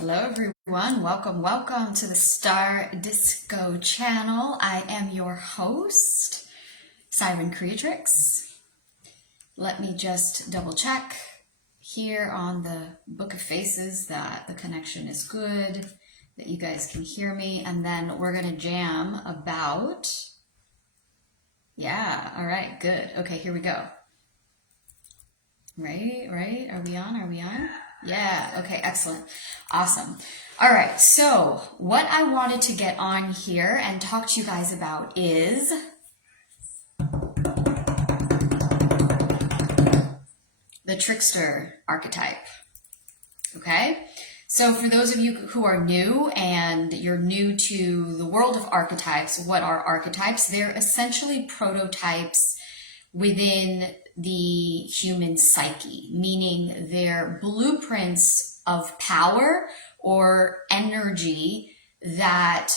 Hello everyone, welcome to the Star Disco channel. I am your host, Siren Creatrix. Let me just double check here on the Book of Faces that the connection is good, that you guys can hear me, and then we're gonna jam about, all right, good. Okay, here we go. Right, are we on? Yeah, okay, excellent. Awesome. All right, so what I wanted to get on here and talk to you guys about is the Trickster archetype. Okay, so for those of you who are new and you're new to the world of archetypes, what are archetypes? They're essentially prototypes within the human psyche, meaning they're blueprints of power or energy that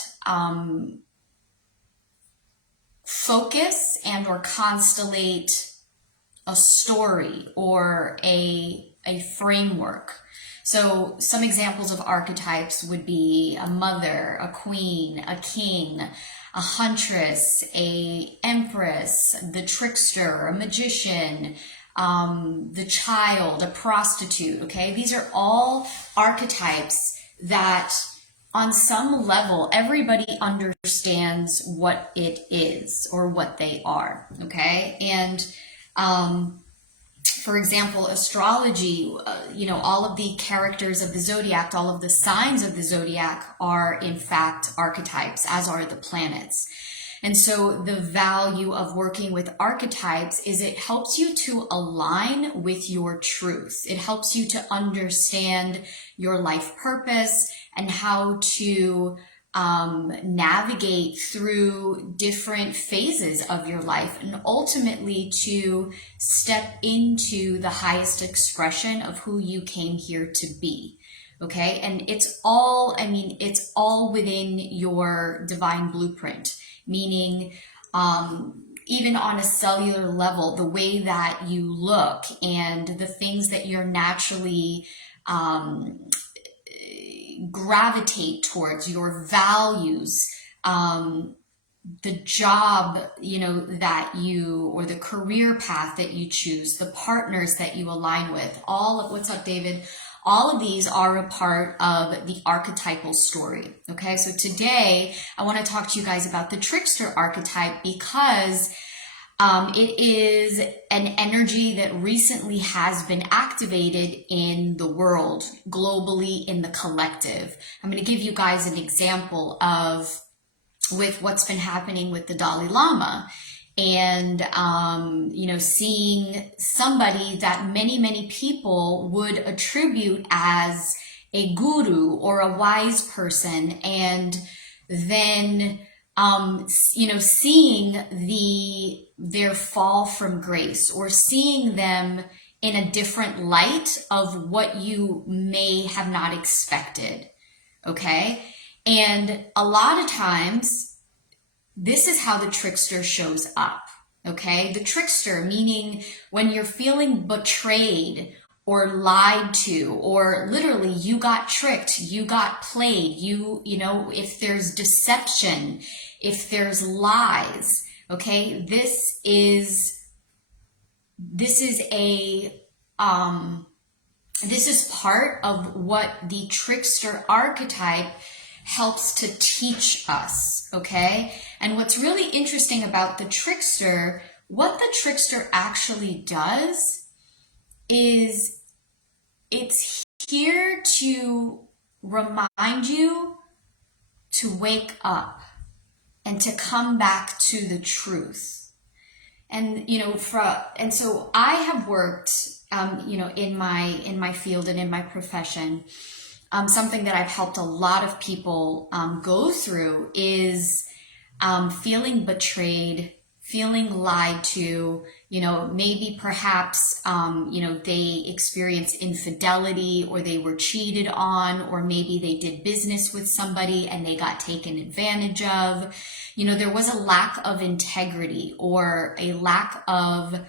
focus and or constellate a story or a framework. So some examples of archetypes would be a mother, a queen, a king, a huntress, a empress, the trickster, a magician, the child, a prostitute, okay? These are all archetypes that on some level, everybody understands what it is or what they are, okay? And for example, astrology, all of the characters of the zodiac, all of the signs of the zodiac are in fact archetypes, as are the planets. And so the value of working with archetypes is it helps you to align with your truth. It helps you to understand your life purpose and how to navigate through different phases of your life and ultimately to step into the highest expression of who you came here to be. Okay. And it's all within your divine blueprint, meaning, even on a cellular level, the way that you look and the things that you're naturally, gravitate towards, your values, the job, that you, or the career path that you choose, the partners that you align with, what's up, David? All of these are a part of the archetypal story. Okay. So today I want to talk to you guys about the trickster archetype because it is an energy that recently has been activated in the world, globally, in the collective. I'm going to give you guys an example with what's been happening with the Dalai Lama and, seeing somebody that many people would attribute as a guru or a wise person, and then seeing their fall from grace, or seeing them in a different light of what you may have not expected. Okay. And a lot of times this is how the trickster shows up. Okay. The trickster, meaning when you're feeling betrayed or lied to, or literally you got tricked, you got played, if there's deception, if there's lies, okay, this is part of what the trickster archetype helps to teach us, okay? And what's really interesting about the trickster, what the trickster actually does is it's here to remind you to wake up and to come back to the truth. And, and so I have worked, in my field and in my profession, something that I've helped a lot of people go through is feeling betrayed, feeling lied to, maybe perhaps, they experienced infidelity, or they were cheated on, or maybe they did business with somebody and they got taken advantage of. There was a lack of integrity or a lack of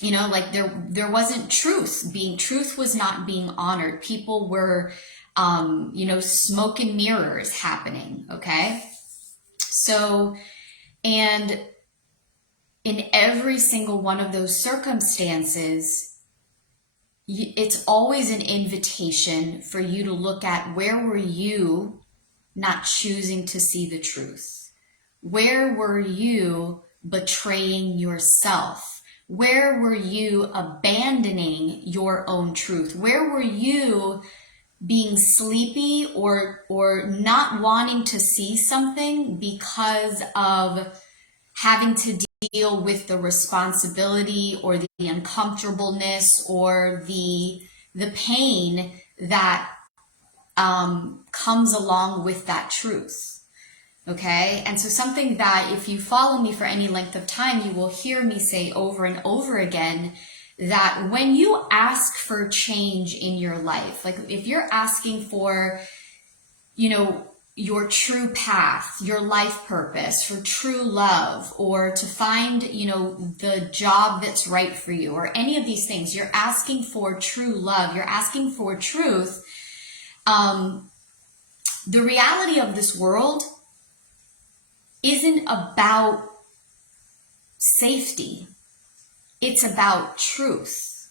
you know, like there wasn't truth was not being honored. People were, you know, smoke and mirrors happening. Okay. So, and in every single one of those circumstances, it's always an invitation for you to look at, where were you not choosing to see the truth? Where were you betraying yourself? Where were you abandoning your own truth? Where were you being sleepy or not wanting to see something because of having to deal with the responsibility or the uncomfortableness or the pain that comes along with that truth? Okay. And so something that, if you follow me for any length of time, you will hear me say over and over again, that when you ask for change in your life, like if you're asking for, you know, your true path, your life purpose, for true love, or to find, you know, the job that's right for you, or any of these things, you're asking for true love, you're asking for truth. The reality of this world isn't about safety. It's about truth.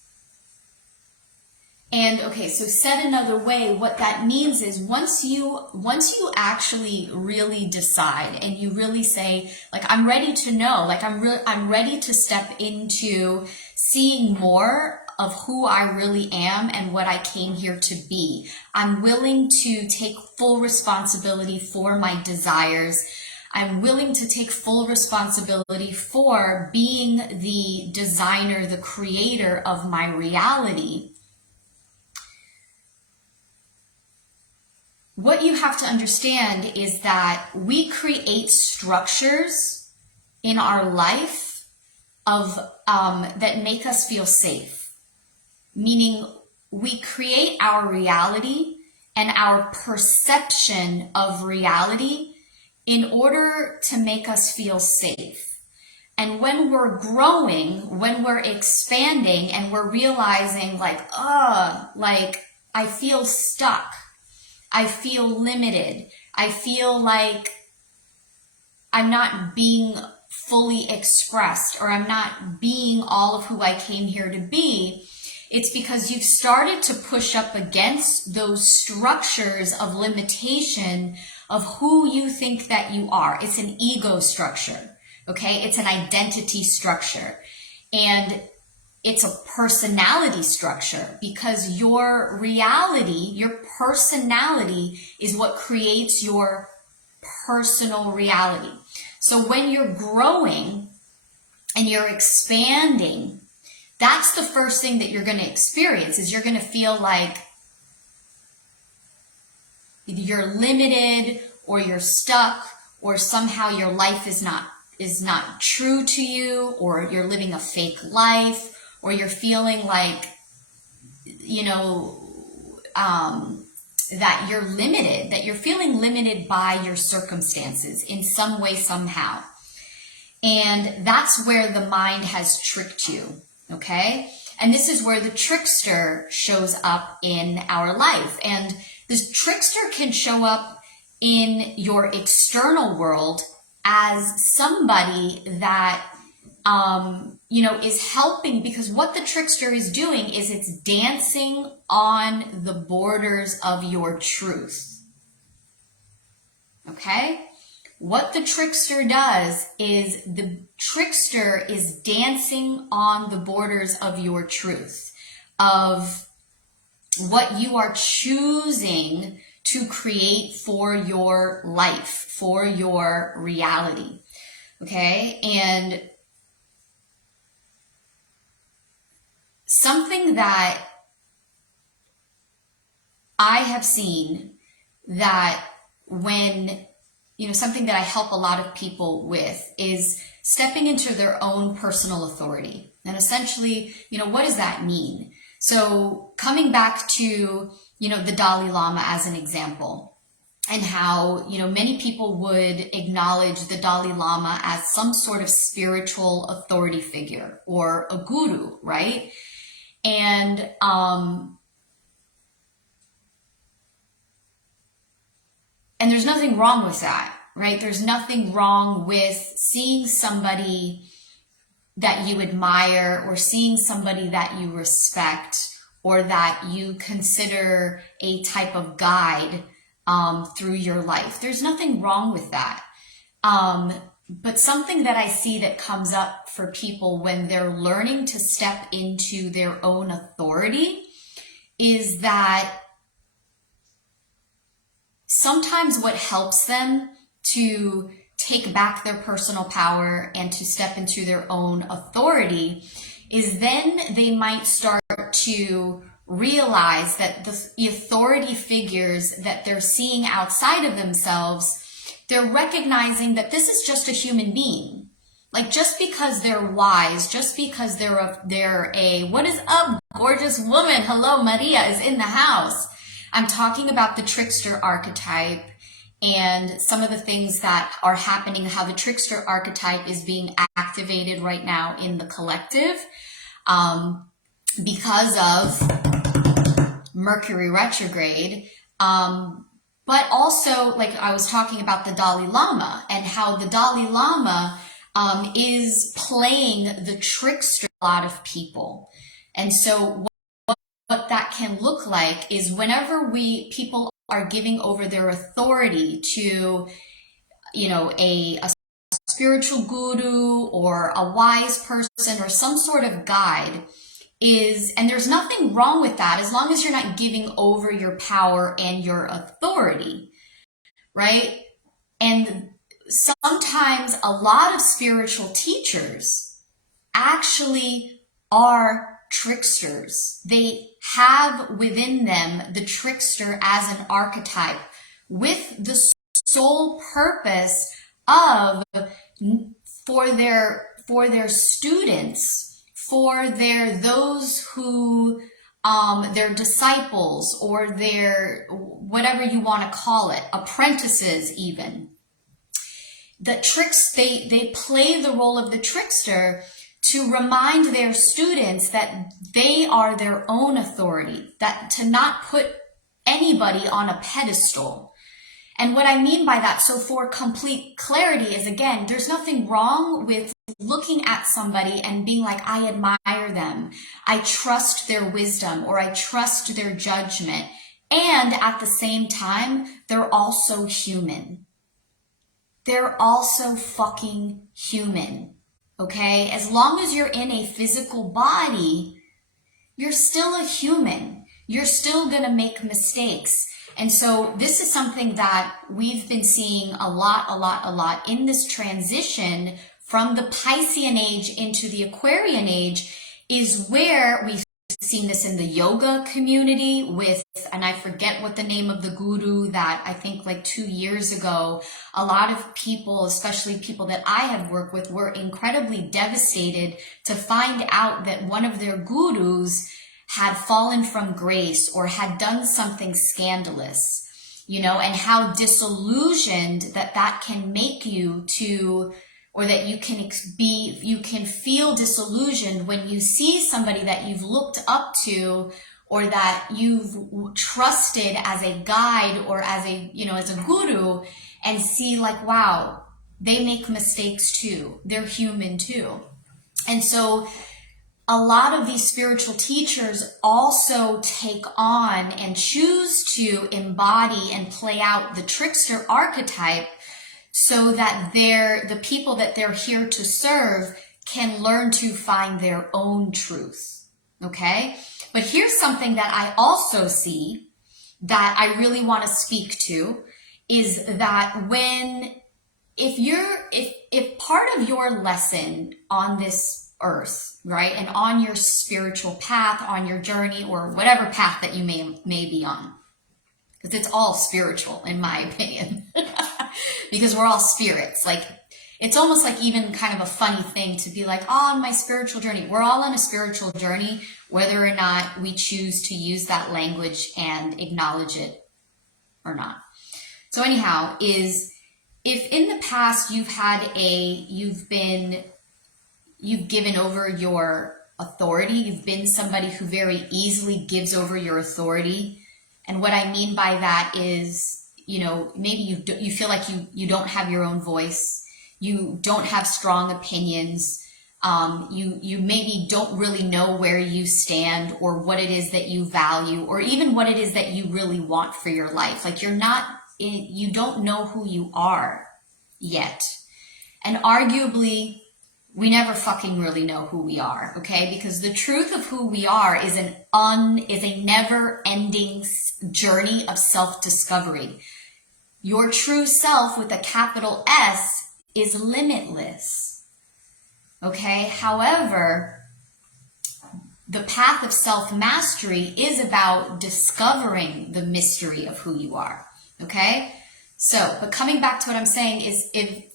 And okay, so said another way, what that means is once you actually really decide and you really say, like, I'm ready to know, like I'm ready to step into seeing more of who I really am and what I came here to be. I'm willing to take full responsibility for my desires. I'm willing to take full responsibility for being the designer, the creator of my reality. What you have to understand is that we create structures in our life of that make us feel safe. Meaning we create our reality and our perception of reality in order to make us feel safe. And when we're growing, when we're expanding and we're realizing like I feel stuck, I feel limited, I feel like I'm not being fully expressed, or I'm not being all of who I came here to be, it's because you've started to push up against those structures of limitation of who you think that you are. It's an ego structure, okay? It's an identity structure. And it's a personality structure, because your reality, your personality is what creates your personal reality. So when you're growing and you're expanding, that's the first thing that you're going to experience, is you're going to feel like you're limited, or you're stuck, or somehow your life is not true to you, or you're living a fake life, or you're feeling like, you know, that you're limited, that you're feeling limited by your circumstances in some way, somehow. And that's where the mind has tricked you, okay? And this is where the trickster shows up in our life. And this trickster can show up in your external world as somebody that, you know, is helping, because what the trickster is doing is it's dancing on the borders of your truth. Okay? What the trickster does is the trickster is dancing on the borders of your truth, of what you are choosing to create for your life, for your reality. Okay? And something that I have seen, that when, you know, something that I help a lot of people with is stepping into their own personal authority. And essentially, you know, what does that mean? So coming back to, you know, the Dalai Lama as an example, and how, you know, many people would acknowledge the Dalai Lama as some sort of spiritual authority figure or a guru, right? And there's nothing wrong with that, right? There's nothing wrong with seeing somebody that you admire or seeing somebody that you respect or that you consider a type of guide through your life. There's nothing wrong with that. But something that I see that comes up for people when they're learning to step into their own authority is that sometimes what helps them to take back their personal power and to step into their own authority is then they might start to realize that the authority figures that they're seeing outside of themselves, they're recognizing that this is just a human being. Like, just because they're wise, just because they're a what is up, gorgeous woman? Hello, Maria is in the house. I'm talking about the trickster archetype and some of the things that are happening, how the trickster archetype is being activated right now in the collective because of Mercury retrograde. But also, like I was talking about the Dalai Lama and how the Dalai Lama is playing the trickster a lot of people. And so what that can look like is whenever people are giving over their authority to, you know, a spiritual guru or a wise person or some sort of guide and there's nothing wrong with that as long as you're not giving over your power and your authority, right? And sometimes a lot of spiritual teachers actually are tricksters. They have within them the trickster as an archetype with the sole purpose of for their students, for those who their disciples or their whatever you want to call it, apprentices even. The tricks they play the role of the trickster to remind their students that they are their own authority, that to not put anybody on a pedestal. And what I mean by that, so for complete clarity, is again, there's nothing wrong with looking at somebody and being like, I admire them, I trust their wisdom, or I trust their judgment. And at the same time, they're also human. They're also fucking human. Okay? As long as you're in a physical body, you're still a human. You're still gonna make mistakes. And so this is something that we've been seeing a lot in this transition from the Piscean age into the Aquarian age, is where we've seen this in the yoga community with, and I forget what the name of the guru that I think like 2 years ago, a lot of people, especially people that I had worked with, were incredibly devastated to find out that one of their gurus had fallen from grace or had done something scandalous, you know, and how disillusioned that can make you to, or that you can feel disillusioned when you see somebody that you've looked up to or that you've trusted as a guide or as a, you know, as a guru, and see like, wow, they make mistakes too. They're human too. And so a lot of these spiritual teachers also take on and choose to embody and play out the trickster archetype so that the people that they're here to serve can learn to find their own truth. Okay? But here's something that I also see that I really want to speak to, is that if part of your lesson on this earth, right, and on your spiritual path, on your journey, or whatever path that you may be on, because it's all spiritual in my opinion, because we're all spirits. Like, it's almost like even kind of a funny thing to be like, oh, on my spiritual journey. We're all on a spiritual journey, whether or not we choose to use that language and acknowledge it or not. So anyhow, is if in the past you've given over your authority, you've been somebody who very easily gives over your authority. And what I mean by that is, maybe you feel like you don't have your own voice. You don't have strong opinions. You maybe don't really know where you stand or what it is that you value, or even what it is that you really want for your life. Like you don't know who you are yet. And arguably, we never fucking really know who we are, okay? Because the truth of who we are is a never-ending journey of self-discovery. Your true self with a capital S is limitless, okay? However, the path of self-mastery is about discovering the mystery of who you are, okay? So, but coming back to what I'm saying is, if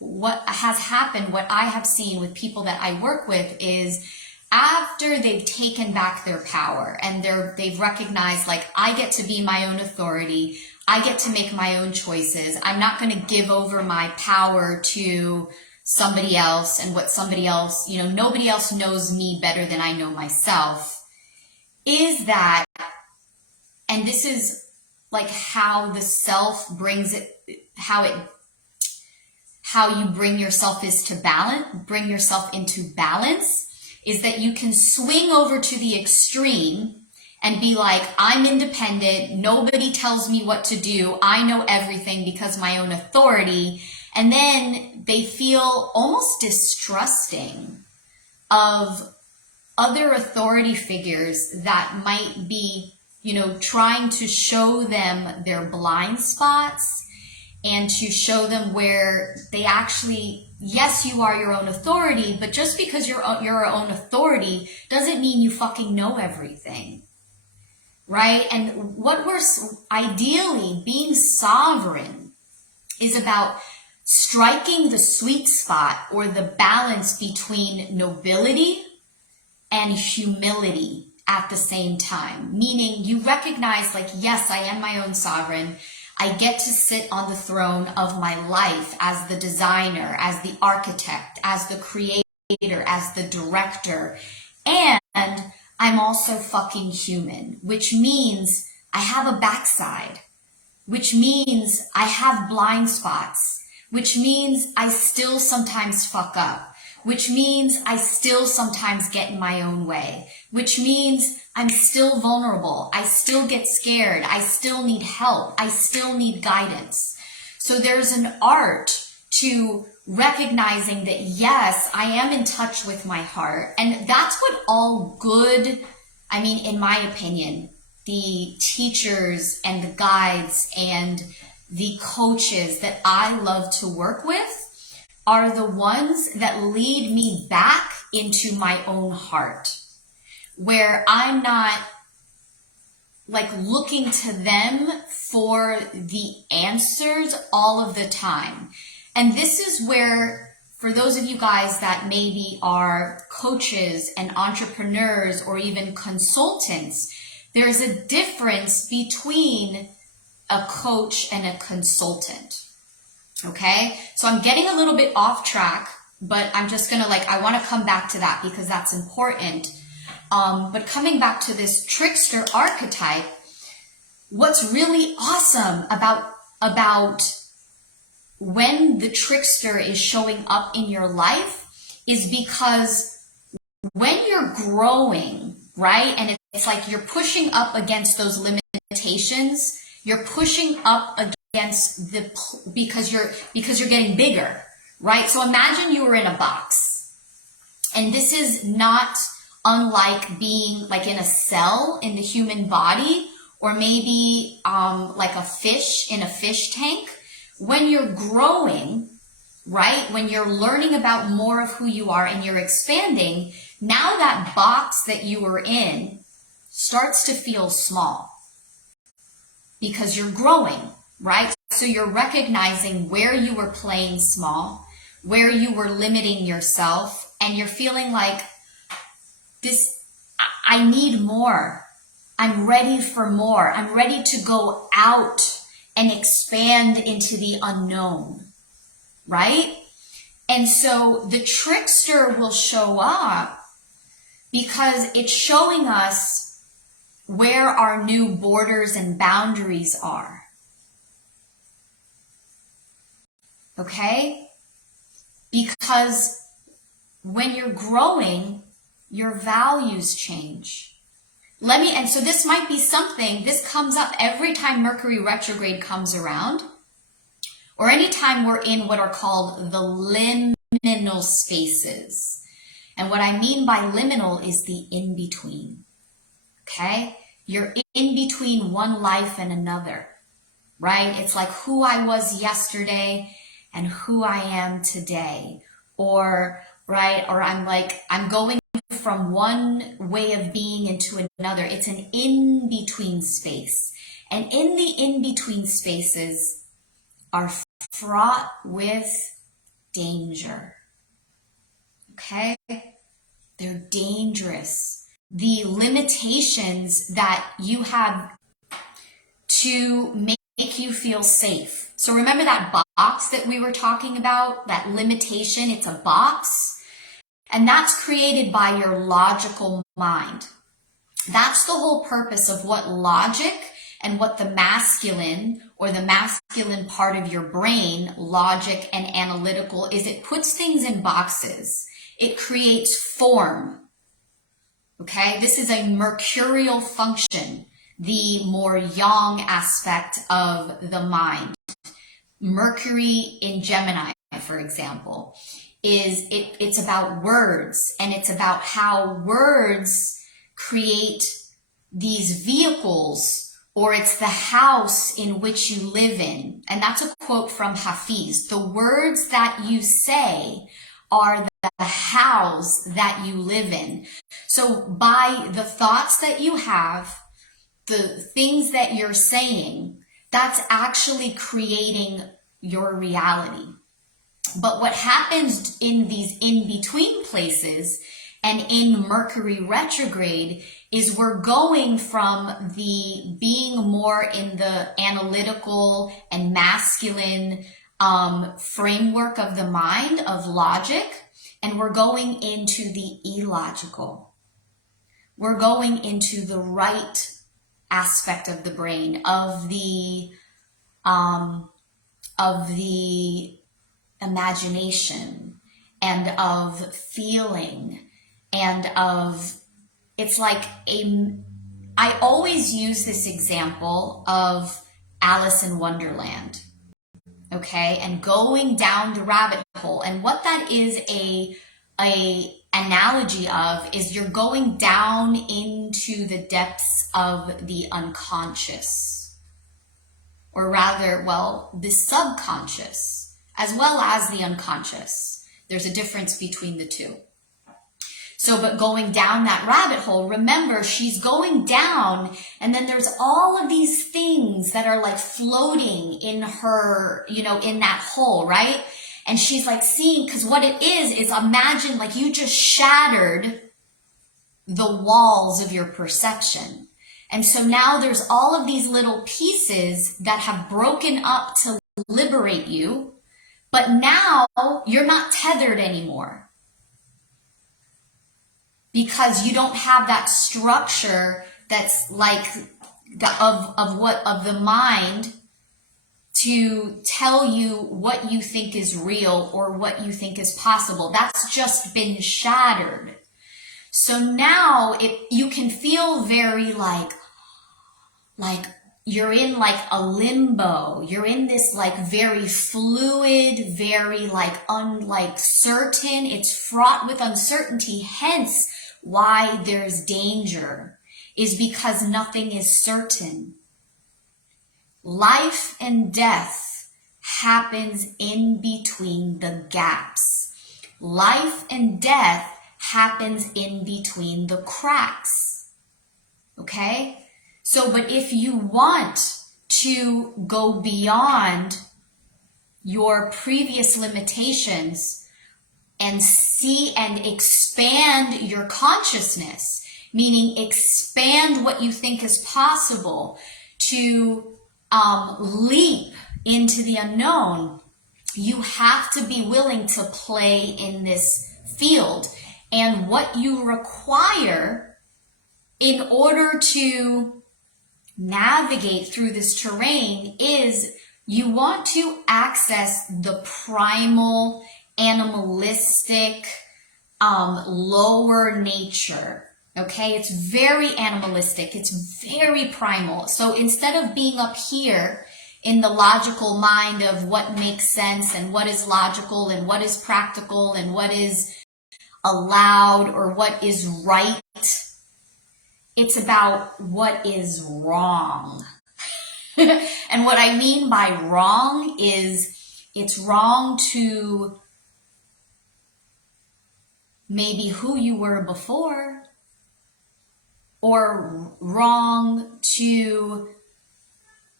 what has happened, what I have seen with people that I work with is after they've taken back their power and they've recognized, like, I get to be my own authority. I get to make my own choices. I'm not going to give over my power to somebody else and what somebody else, nobody else knows me better than I know myself. Is that, and this is like how the self brings it, how you bring yourself bring yourself into balance, is that you can swing over to the extreme and be like, I'm independent. Nobody tells me what to do. I know everything because my own authority. And then they feel almost distrusting of other authority figures that might be, trying to show them their blind spots and to show them where they actually, yes, you are your own authority, but just because you're your own authority doesn't mean you fucking know everything, right? And what we're ideally being sovereign is about striking the sweet spot or the balance between nobility and humility at the same time. Meaning you recognize, like, yes, I am my own sovereign. I get to sit on the throne of my life as the designer, as the architect, as the creator, as the director. And I'm also fucking human, which means I have a backside, which means I have blind spots, which means I still sometimes fuck up, which means I still sometimes get in my own way, which means I'm still vulnerable. I still get scared. I still need help. I still need guidance. So there's an art to recognizing that, yes, I am in touch with my heart. And that's what all good, in my opinion, the teachers and the guides and the coaches that I love to work with are the ones that lead me back into my own heart, where I'm not like looking to them for the answers all of the time. And this is where, for those of you guys that maybe are coaches and entrepreneurs or even consultants, there's a difference between a coach and a consultant. Okay, so I'm getting a little bit off track, but I'm just gonna I want to come back to that because that's important. But coming back to this trickster archetype, what's really awesome about when the trickster is showing up in your life is because when you're growing, right, and it's like you're pushing up against those limitations, you're pushing up against because you're getting bigger, right? So imagine you were in a box, and this is not unlike being like in a cell in the human body, or maybe like a fish in a fish tank. When you're growing, right, when you're learning about more of who you are and you're expanding, now that box that you were in starts to feel small because you're growing, right? So you're recognizing where you were playing small, where you were limiting yourself, and you're feeling like this, I need more. I'm ready for more. I'm ready to go out and expand into the unknown, right? And so the trickster will show up because it's showing us where our new borders and boundaries are. Okay? Because when you're growing, your values change. And so this might be something, this comes up every time Mercury retrograde comes around, or anytime we're in what are called the liminal spaces. And what I mean by liminal is the in-between, okay? You're in between one life and another, right? It's like who I was yesterday and who I am today, or, right? Or I'm going from one way of being into another. It's an in-between space. And in the in-between spaces are fraught with danger. Okay? They're dangerous. The limitations that you have to make you feel safe. So remember that box that we were talking about, that limitation, it's a box. And that's created by your logical mind. That's the whole purpose of what logic and what the masculine or the masculine part of your brain, logic and analytical, is it puts things in boxes. It creates form. Okay, this is a mercurial function, the more yang aspect of the mind. Mercury in Gemini, for example, it's about words, and it's about how words create these vehicles, or it's the house in which you live in. And that's a quote from Hafiz. The words that you say are the house that you live in. So by the thoughts that you have, the things that you're saying, that's actually creating your reality. But what happens in these in-between places and in Mercury retrograde is we're going from the being more in the analytical and masculine framework of the mind, of logic, and we're going into the illogical. We're going into the right aspect of the brain, of the imagination and of feeling and of, it's like I always use this example of Alice in Wonderland, okay, and going down the rabbit hole. And what that is a analogy of is you're going down into the depths of the unconscious, or rather, well, the subconscious, as well as the unconscious. There's a difference between the two. So, but going down that rabbit hole, remember, she's going down, and then there's all of these things that are like floating in her, you know, in that hole, right? And she's like seeing, because what it is imagine like you just shattered the walls of your perception. And so now there's all of these little pieces that have broken up to liberate you, but now you're not tethered anymore. Because you don't have that structure that's like of the mind to tell you what you think is real or what you think is possible. That's just been shattered. So now you can feel very like you're in like a limbo. You're in this like very fluid, very like certain. It's fraught with uncertainty. Hence why there's danger, is because nothing is certain. Life and death happens in between the gaps. Life and death happens in between the cracks. Okay? So, but if you want to go beyond your previous limitations and see and expand your consciousness, meaning expand what you think is possible, to leap into the unknown, you have to be willing to play in this field. And what you require in order to navigate through this terrain is you want to access the primal, animalistic, lower nature. Okay, it's very animalistic. It's very primal. So instead of being up here in the logical mind of what makes sense and what is logical and what is practical and what is allowed or what is right, it's about what is wrong. And what I mean by wrong is it's wrong to maybe who you were before, or wrong to,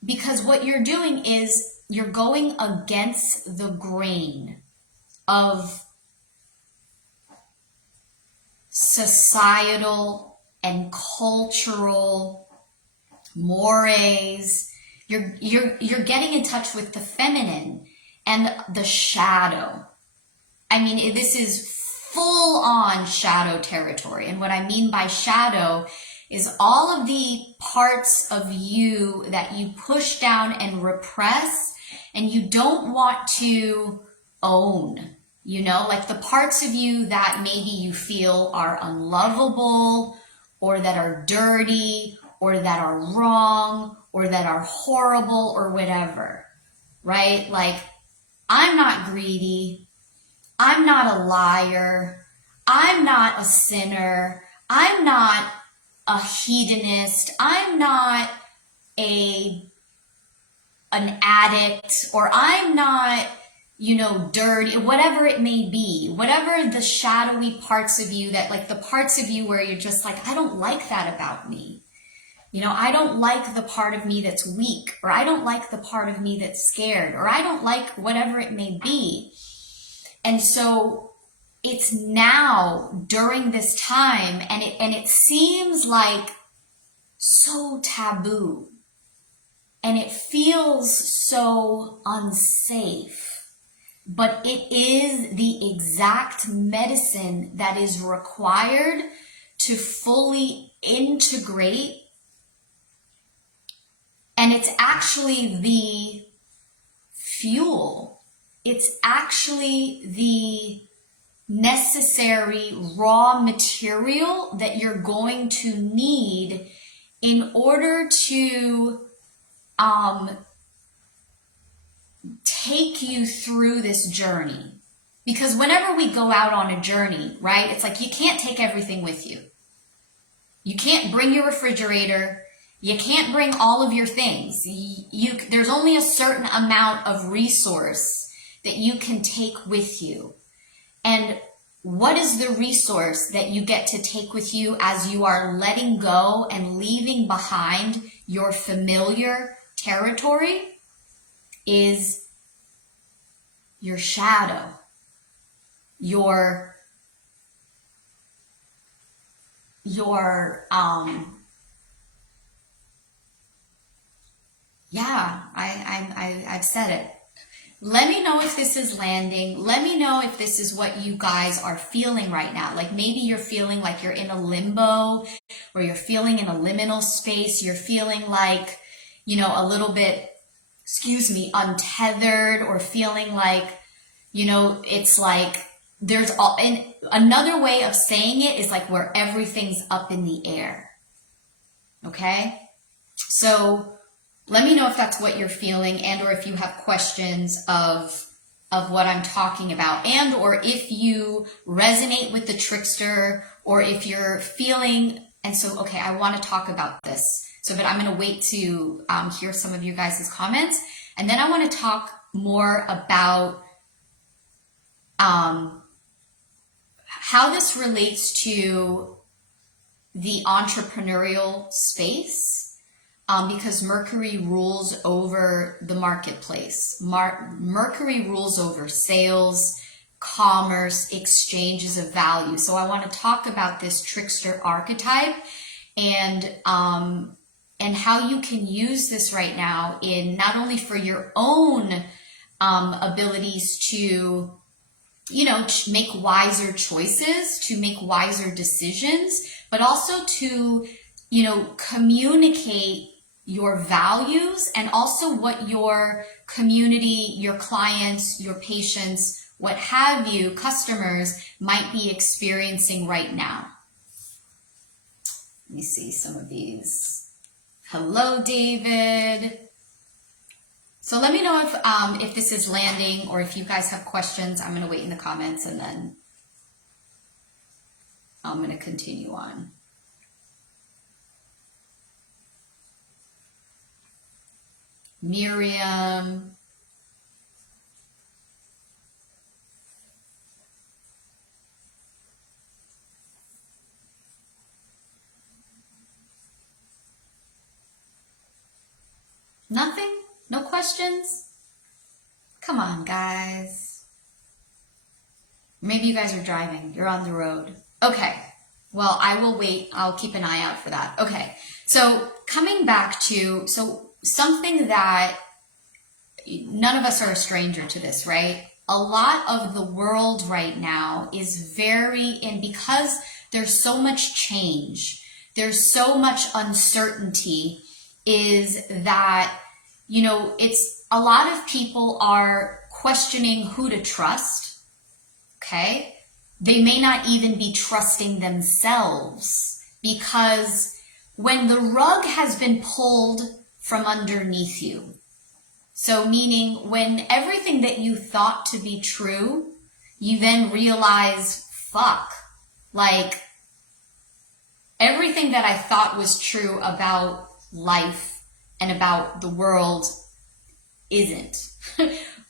because what you're doing is you're going against the grain of societal and cultural mores. You're getting in touch with the feminine and the shadow. I mean, this is full on shadow territory. And what I mean by shadow is all of the parts of you that you push down and repress and you don't want to own, you know, like the parts of you that maybe you feel are unlovable or that are dirty or that are wrong or that are horrible or whatever, right? Like, I'm not greedy. I'm not a liar. I'm not a sinner. I'm not a hedonist. I'm not an addict, or I'm not, you know, dirty, whatever it may be, whatever the shadowy parts of you that, like the parts of you where you're just like, I don't like that about me. You know, I don't like the part of me that's weak, or I don't like the part of me that's scared, or I don't like whatever it may be. And so it's now during this time, and it seems like so taboo, and it feels so unsafe, but it is the exact medicine that is required to fully integrate. And it's actually the fuel. It's actually the necessary raw material that you're going to need in order to take you through this journey. Because whenever we go out on a journey, right, it's like you can't take everything with you. You can't bring your refrigerator. You can't bring all of your things. There's only a certain amount of resource that you can take with you. And what is the resource that you get to take with you as you are letting go and leaving behind your familiar territory? Is your shadow, I've said it. Let me know if this is landing. Let me know if this is what you guys are feeling right now. Like maybe you're feeling like you're in a limbo, or you're feeling in a liminal space. You're feeling like, you know, a little bit, untethered, or feeling like, you know, it's like there's all, and another way of saying it is like where everything's up in the air. Okay? So let me know if that's what you're feeling, and or if you have questions of what I'm talking about, and or if you resonate with the trickster, or if you're feeling, and so, okay, I want to talk about this. So, but I'm going to wait to hear some of you guys' comments, and then I want to talk more about how this relates to the entrepreneurial space. Because Mercury rules over the marketplace. Mercury rules over sales, commerce, exchanges of value. So I want to talk about this trickster archetype and and how you can use this right now in not only for your own abilities to, you know, make wiser choices, to make wiser decisions, but also to, you know, communicate your values and also what your community, your clients, your patients, what have you, customers might be experiencing right now. Let me see some of these. Hello, David. So let me know if this is landing or if you guys have questions. I'm going to wait in the comments and then I'm going to continue on. Miriam. Nothing? No questions? Come on, guys. Maybe you guys are driving. You're on the road. Okay. Well, I will wait. I'll keep an eye out for that. Okay. So coming back to, something that none of us are a stranger to this, right? A lot of the world right now is and because there's so much change, there's so much uncertainty, is that, you know, it's a lot of people are questioning who to trust. Okay. They may not even be trusting themselves, because when the rug has been pulled from underneath you, so meaning when everything that you thought to be true, you then realize, fuck, like everything that I thought was true about life and about the world isn't.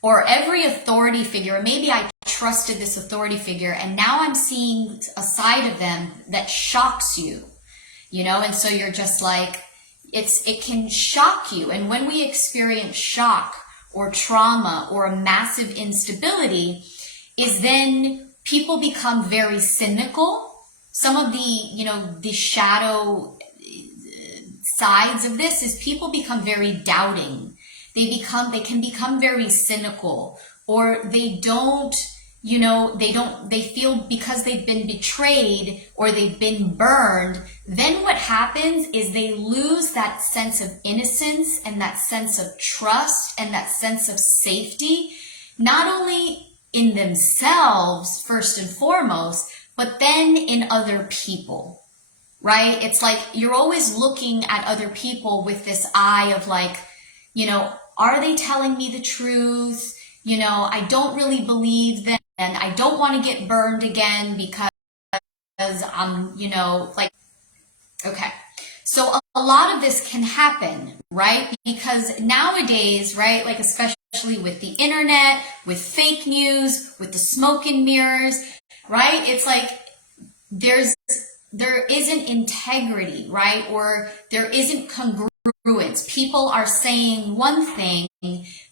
Or every authority figure, maybe I trusted this authority figure and now I'm seeing a side of them that shocks you, you know? And so you're just like, it can shock you. And when we experience shock or trauma or a massive instability, is then people become very cynical. Some of the, you know, the shadow sides of this is people become very doubting. They can become very cynical, or they don't, you know, they feel because they've been betrayed or they've been burned, then what happens is they lose that sense of innocence and that sense of trust and that sense of safety, not only in themselves first and foremost, but then in other people, right? It's like you're always looking at other people with this eye of like, you know, are they telling me the truth? You know, I don't really believe them, and I don't want to get burned again because I'm, you know, like, okay. So a lot of this can happen, right? Because nowadays, right, like especially with the internet, with fake news, with the smoke and mirrors, right? It's like there isn't integrity, right? Or there isn't congruence. People are saying one thing,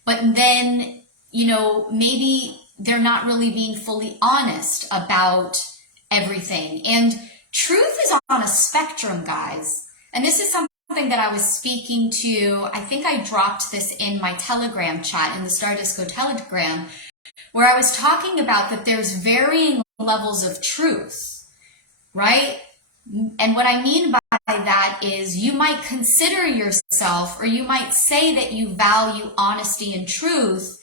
but then, you know, maybe they're not really being fully honest about everything. And truth is on a spectrum, guys. And this is something that I was speaking to, I think I dropped this in my Telegram chat, in the Star Disco Telegram, where I was talking about that there's varying levels of truth, right? And what I mean by that is you might consider yourself, or you might say that you value honesty and truth,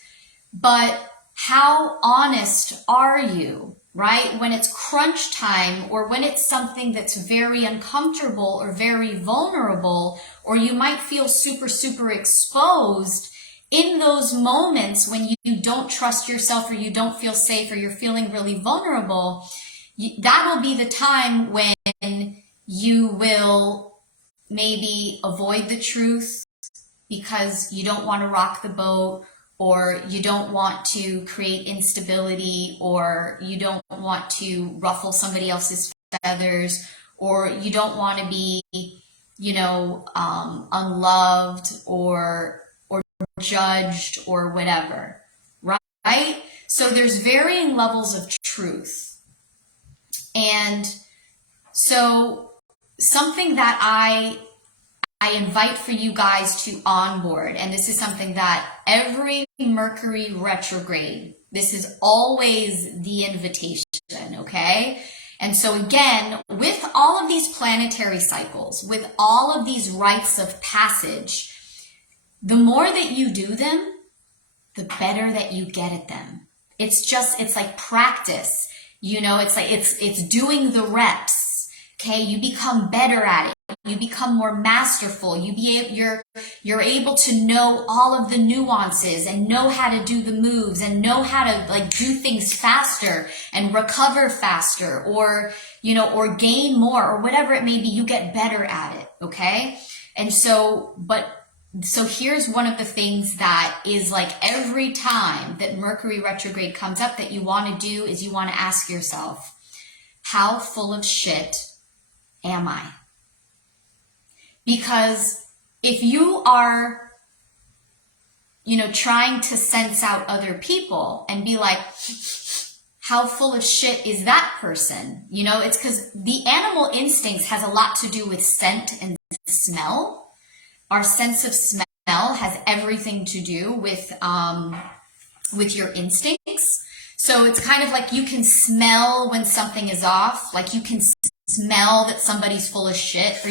but how honest are you, right? When it's crunch time, or when it's something that's very uncomfortable or very vulnerable, or you might feel super, super exposed in those moments when you don't trust yourself, or you don't feel safe, or you're feeling really vulnerable, that'll be the time when you will maybe avoid the truth because you don't want to rock the boat, or you don't want to create instability, or you don't want to ruffle somebody else's feathers, or you don't want to be, you know, unloved or judged or whatever, right? So there's varying levels of truth. And so something that I invite for you guys to onboard. And this is something that every Mercury retrograde, this is always the invitation, okay? And so again, with all of these planetary cycles, with all of these rites of passage, the more that you do them, the better that you get at them. It's like practice, you know, it's doing the reps, okay? You become better at it. You become more masterful. You're able to know all of the nuances and know how to do the moves and know how to like do things faster and recover faster, or, you know, or gain more, or whatever it may be. You get better at it. Okay. And so here's one of the things that is like every time that Mercury retrograde comes up that you want to do is you want to ask yourself, how full of shit am I? Because if you are, you know, trying to sense out other people and be like, how full of shit is that person? You know, it's because the animal instincts has a lot to do with scent and smell. Our sense of smell has everything to do with your instincts. So it's kind of like you can smell when something is off, like you can smell that somebody's full of shit, or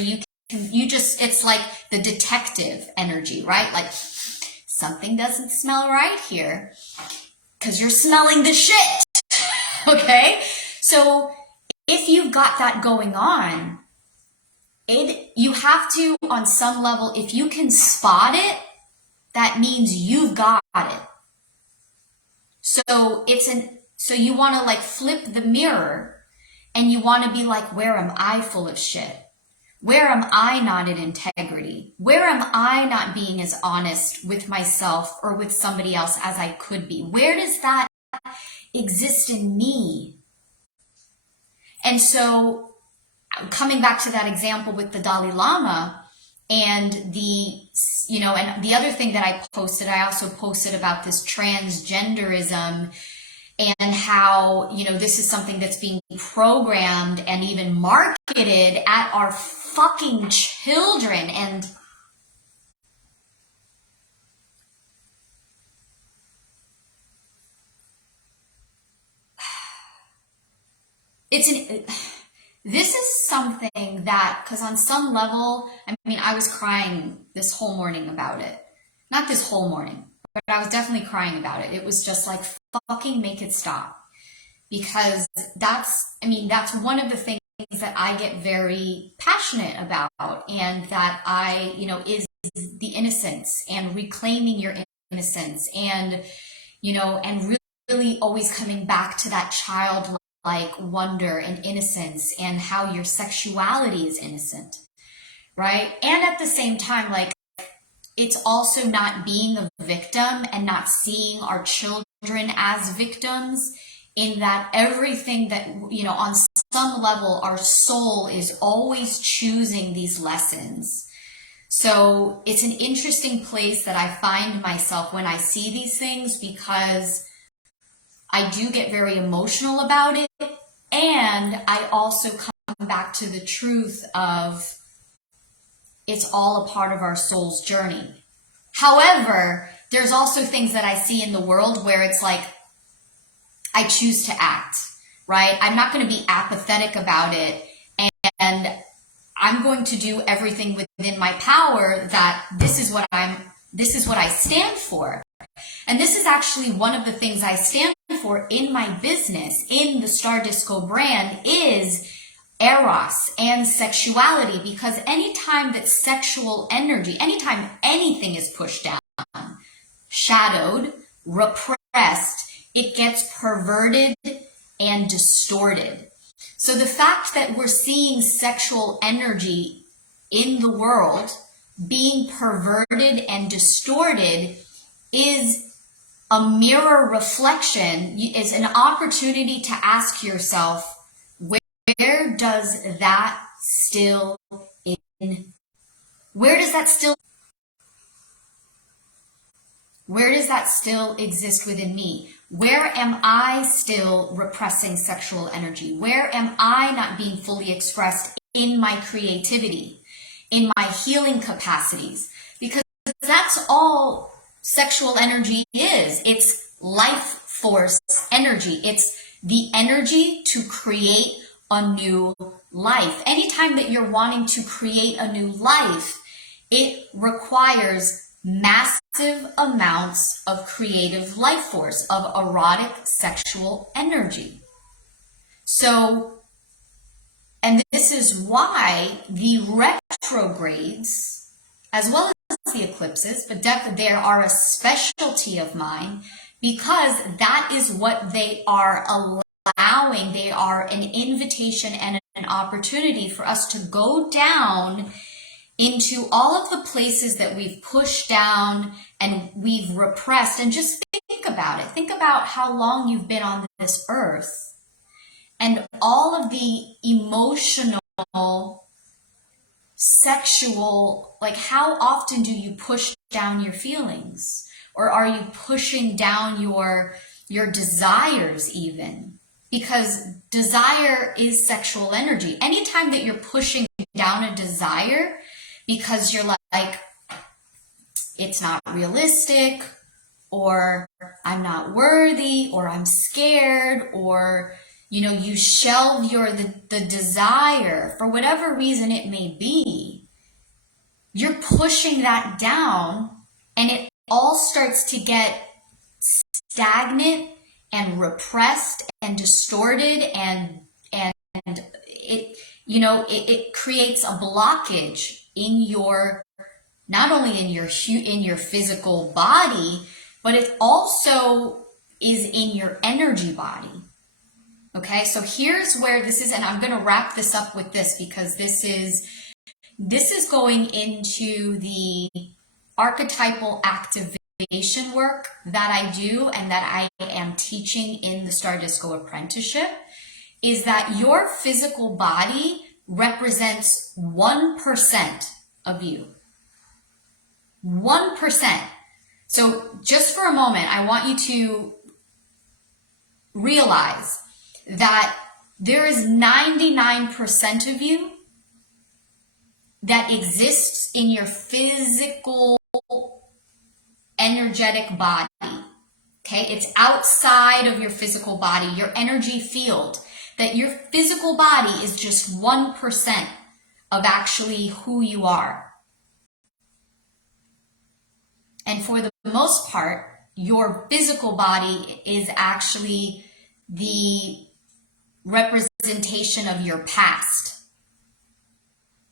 it's like the detective energy, right? Like something doesn't smell right here because you're smelling the shit. Okay. So if you've got that going on, you have to, on some level, if you can spot it, that means you've got it. So so you want to like flip the mirror and you want to be like, where am I full of shit? Where am I not in integrity? Where am I not being as honest with myself or with somebody else as I could be? Where does that exist in me? And so coming back to that example with the Dalai Lama and and the other thing that I also posted about this transgenderism and how, you know, this is something that's being programmed and even marketed at our fucking children. And this is something that, because on some level, I mean, I was crying this whole morning about it. Not this whole morning, but I was definitely crying about it. It was just like, fucking make it stop. Because that's one of the things that I get very passionate about, and that is the innocence and reclaiming your innocence, and, you know, and really always coming back to that childlike wonder and innocence, and how your sexuality is innocent, right? And at the same time, like, it's also not being a victim and not seeing our children as victims, in that everything that, you know, on some level, our soul is always choosing these lessons. So it's an interesting place that I find myself when I see these things, because I do get very emotional about it. And I also come back to the truth of it's all a part of our soul's journey. However, there's also things that I see in the world where it's like, I choose to act, right? I'm not going to be apathetic about it. And I'm going to do everything within my power that this is what I stand for. And this is actually one of the things I stand for in my business, in the Star Disco brand, is Eros and sexuality. Because anytime that sexual energy, anytime anything is pushed down, shadowed, repressed, it gets perverted and distorted. So the fact that we're seeing sexual energy in the world being perverted and distorted is a mirror reflection, is an opportunity to ask yourself, where does that still exist within me? Where am I still repressing sexual energy? Where am I not being fully expressed in my creativity? in my healing capacities, because that's all sexual energy is. It's life force energy. It's the energy to create a new life. Anytime that you're wanting to create a new life, it requires massive amounts of creative life force, of erotic sexual energy. So, and this is why the retrogrades, as well as the eclipses, but definitely they are a specialty of mine, because that is what they are allowing. They are an invitation and an opportunity for us to go down into all of the places that we've pushed down and we've repressed. And just think about it. Think about how long you've been on this earth and all of the emotional, sexual, like how often do you push down your feelings? Or are you pushing down your desires even? Because desire is sexual energy. Anytime that you're pushing down a desire because you're like, it's not realistic, or I'm not worthy, or I'm scared, or you shelve the desire for whatever reason it may be, you're pushing that down, and it all starts to get stagnant and repressed and distorted, and it creates a blockage in your, not only in your physical body, but it also is in your energy body. Okay, so here's where this is, and I'm going to wrap this up with this, because this is going into the archetypal activation work that I do and that I am teaching in the Star Disco Apprenticeship, is that your physical body represents 1% of you. 1%. So just for a moment, I want you to realize that there is 99% of you that exists in your physical, energetic body. Okay, it's outside of your physical body, your energy field. That your physical body is just 1% of actually who you are. And for the most part, your physical body is actually the representation of your past,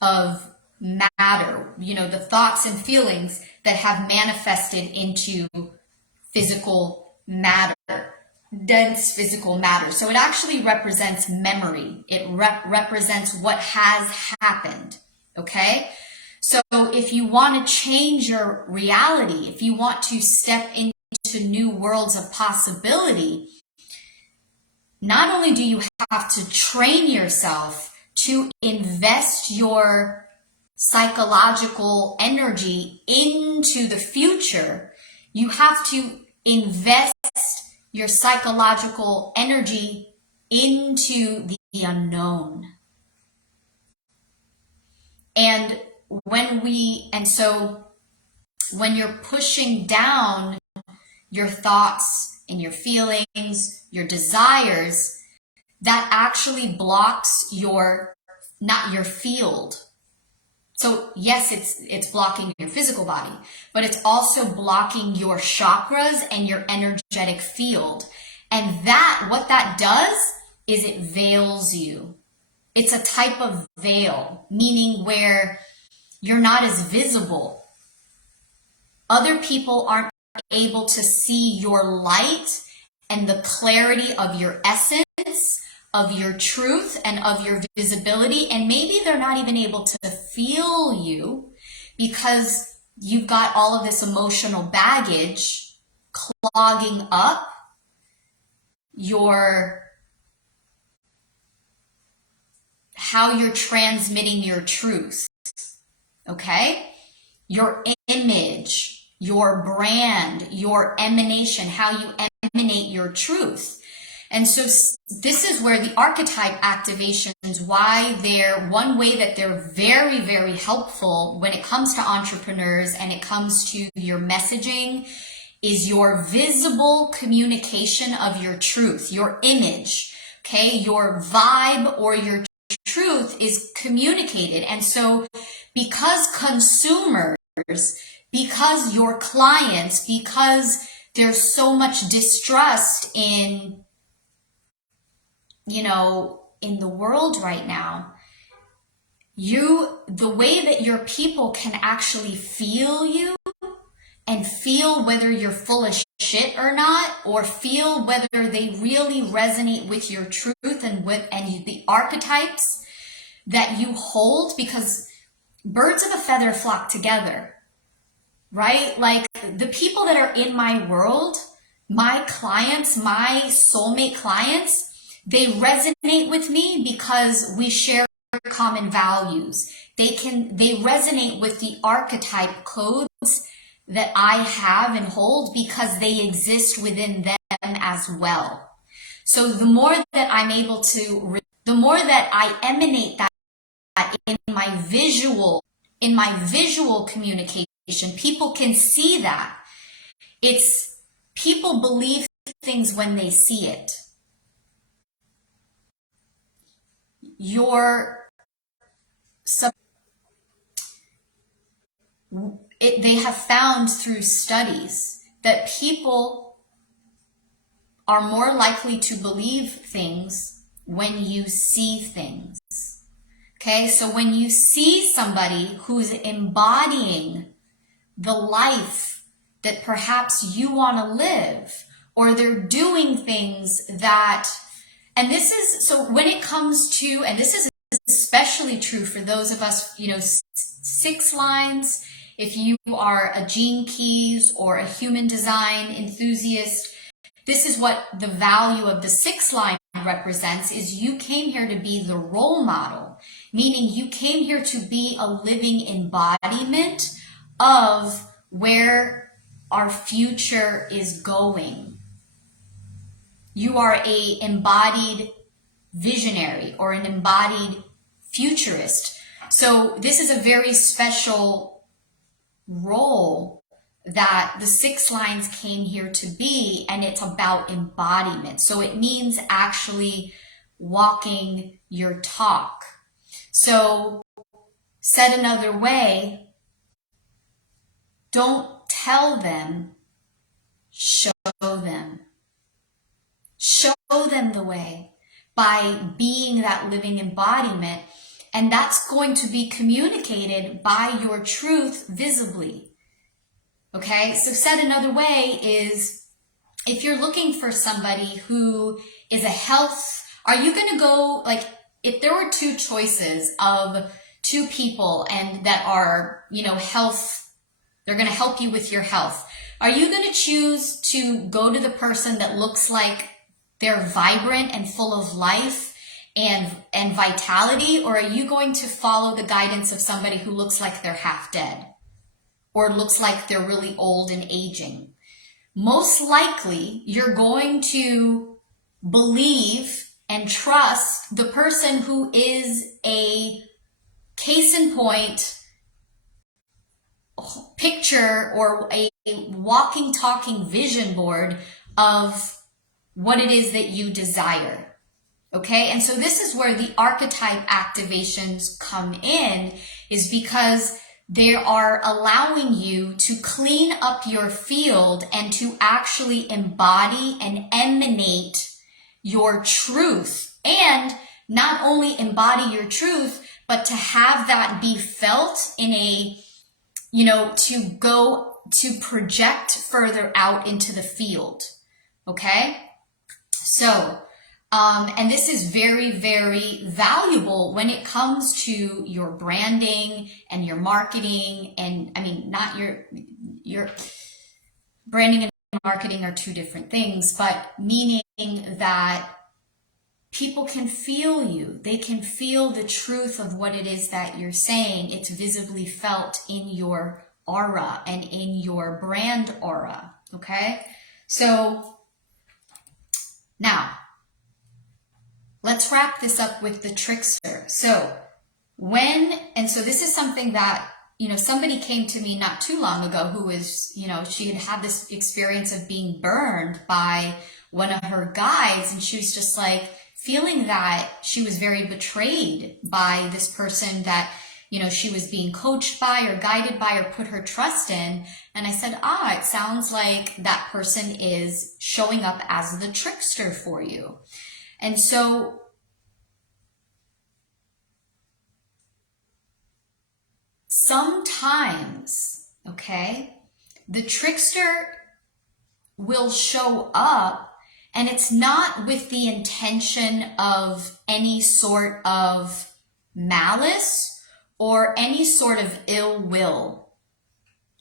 of matter, the thoughts and feelings that have manifested into physical matter, dense physical matter. So it actually represents memory. It represents what has happened. Okay? So if you want to change your reality, if you want to step into new worlds of possibility, not only do you have to train yourself to invest your psychological energy into the future, you have to invest your psychological energy into the unknown. So when you're pushing down your thoughts and your feelings, your desires, that actually blocks not your field. So yes, it's blocking your physical body, but it's also blocking your chakras and your energetic field. And what that does is it veils you. It's a type of veil, meaning where you're not as visible. Other people aren't able to see your light and the clarity of your essence, of your truth, and of your visibility. And maybe they're not even able to feel you because you've got all of this emotional baggage clogging up how you're transmitting your truth. Okay? Your image, your brand, your emanation, how you emanate your truth. And so this is where the archetype activations, why one way that they're very, very helpful when it comes to entrepreneurs and it comes to your messaging, is your visible communication of your truth, your image, okay? Your vibe or your truth is communicated. And so because consumers, because your clients, because there's so much distrust in the world right now, the way that your people can actually feel you and feel whether you're full of shit or not, or feel whether they really resonate with your truth and the archetypes that you hold, because birds of a feather flock together, right? Like the people that are in my world, my clients, my soulmate clients, they resonate with me because we share common values. They resonate with the archetype codes that I have and hold because they exist within them as well. So the more that I'm able to, the more that I emanate that in my visual communication, people can see that. People believe things when they see it. They have found through studies that people are more likely to believe things when you see things. Okay, so when you see somebody who's embodying the life that perhaps you want to live, or they're doing things that, and this is, so when it comes to, and this is especially true for those of us, 6 lines, if you are a Gene Keys or a human design enthusiast, this is what the value of the 6 line represents, is you came here to be the role model, meaning you came here to be a living embodiment of where our future is going. You are a embodied visionary or an embodied futurist. So this is a very special role that the 6 lines came here to be, and it's about embodiment. So it means actually walking your talk. So said another way, don't tell them, show them. Show them the way by being that living embodiment, and that's going to be communicated by your truth visibly. Okay, so said another way is, if you're looking for somebody who is are you going to go, like, if there were 2 choices of 2 people and that are, health, they're going to help you with your health, are you going to choose to go to the person that looks like they're vibrant and full of life and vitality, or are you going to follow the guidance of somebody who looks like they're half dead or looks like they're really old and aging? Most likely, you're going to believe and trust the person who is a case in point picture or a walking, talking vision board of what it is that you desire. Okay, and so this is where the archetype activations come in, is because they are allowing you to clean up your field and to actually embody and emanate your truth. And not only embody your truth, but to have that be felt in a, to project further out into the field. Okay? So, and this is very, very valuable when it comes to your branding and your marketing. And I mean, not your branding and marketing are 2 different things, but meaning that people can feel you. They can feel the truth of what it is that you're saying. It's visibly felt in your aura and in your brand aura. Okay. So now, let's wrap this up with the trickster. So so this is something that, somebody came to me not too long ago who was, she had had this experience of being burned by one of her guides. And she was just like feeling that she was very betrayed by this person that, she was being coached by or guided by or put her trust in. And I said, it sounds like that person is showing up as the trickster for you. And so sometimes, okay, the trickster will show up, and it's not with the intention of any sort of malice or any sort of ill will,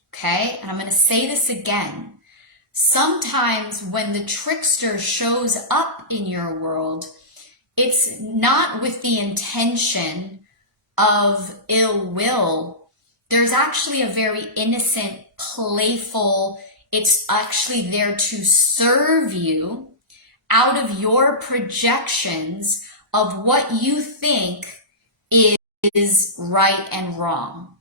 okay? And I'm going to say this again. Sometimes when the trickster shows up in your world, it's not with the intention of ill will. There's actually a very innocent, playful, it's actually there to serve you out of your projections of what you think is right and wrong.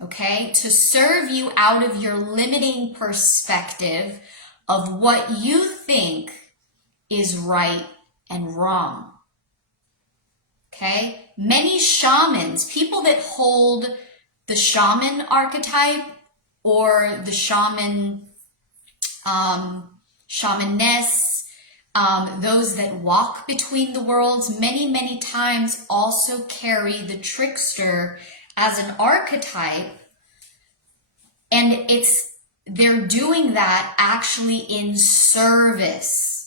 Okay? To serve you out of your limiting perspective of what you think is right and wrong. Okay? Many shamans, people that hold the shaman archetype or the shamaness, those that walk between the worlds, many times also carry the trickster as an archetype. And they're doing that actually in service.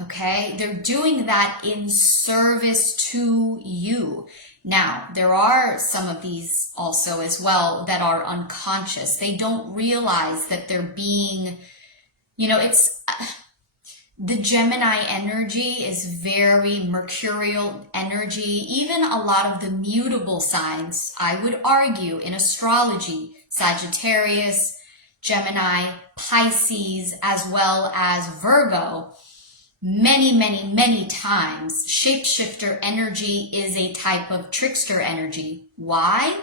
Okay? They're doing that in service to you. Now, there are some of these also as well that are unconscious. They don't realize that they're being, it's the Gemini energy is very mercurial energy. Even a lot of the mutable signs, I would argue, in astrology, Sagittarius, Gemini, Pisces, as well as Virgo, many times, shapeshifter energy is a type of trickster energy. Why?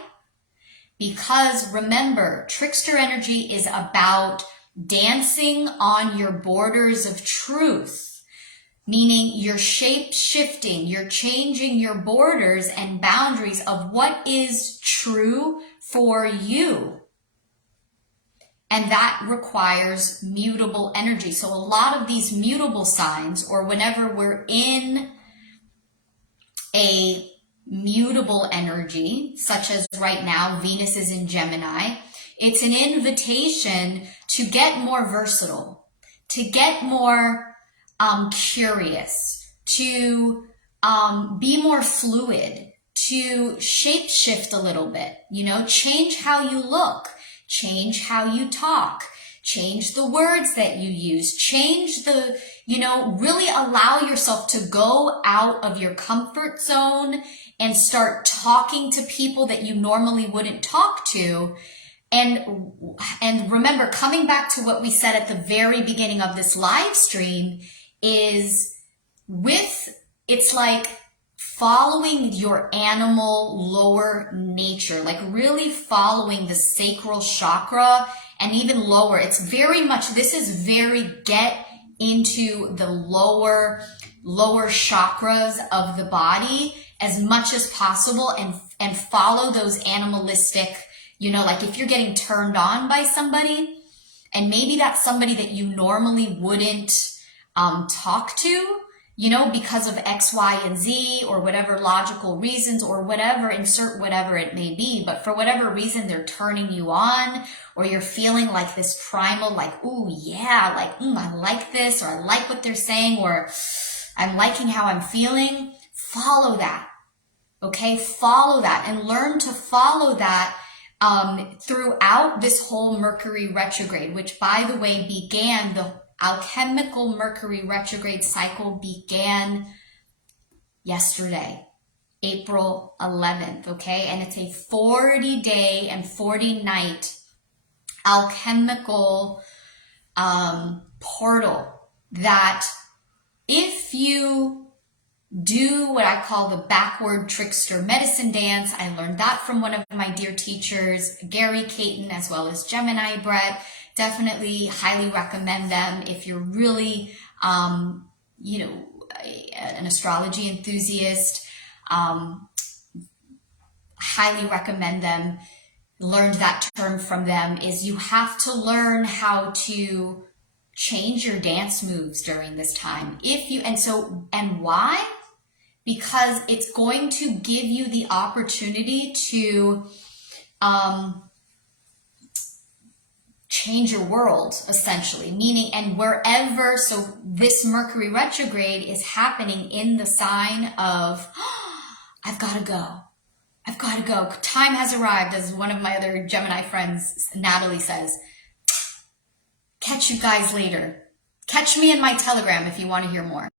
Because remember, trickster energy is about dancing on your borders of truth, meaning you're shape-shifting, you're changing your borders and boundaries of what is true for you. And that requires mutable energy. So a lot of these mutable signs, or whenever we're in a mutable energy, such as right now, Venus is in Gemini, it's an invitation to get more versatile, to get more curious, to be more fluid, to shapeshift a little bit, change how you look, change how you talk, change the words that you use, change the, really allow yourself to go out of your comfort zone and start talking to people that you normally wouldn't talk to. And remember, coming back to what we said at the very beginning of this live stream is it's like following your animal lower nature, like really following the sacral chakra and even lower. It's very much, this is very get into the lower chakras of the body as much as possible and follow those animalistic, like if you're getting turned on by somebody and maybe that's somebody that you normally wouldn't talk to, because of X, Y, and Z or whatever logical reasons or whatever, insert whatever it may be. But for whatever reason, they're turning you on or you're feeling like this primal, like, ooh, yeah, like, I like this or I like what they're saying or I'm liking how I'm feeling. Follow that. Okay. Follow that and learn to follow that throughout this whole Mercury retrograde, which by the way began the alchemical Mercury retrograde cycle began yesterday, April 11th, okay? And it's a 40-day and 40-night alchemical portal that If you do what I call the backward Trickster Medicine dance, I learned that from one of my dear teachers, Gary Caton, as well as Gemini Brett. Definitely highly recommend them if you're really, you know, an astrology enthusiast. Highly recommend them. Learned that term from them. Is you have to learn how to change your dance moves during this time. And why? Because it's going to give you the opportunity to change your world, essentially. Meaning, and wherever, so this Mercury retrograde is happening in the sign of, I've got to go. I've got to go. Time has arrived, as one of my other Gemini friends, Natalie, says. Catch you guys later. Catch me in my Telegram if you want to hear more.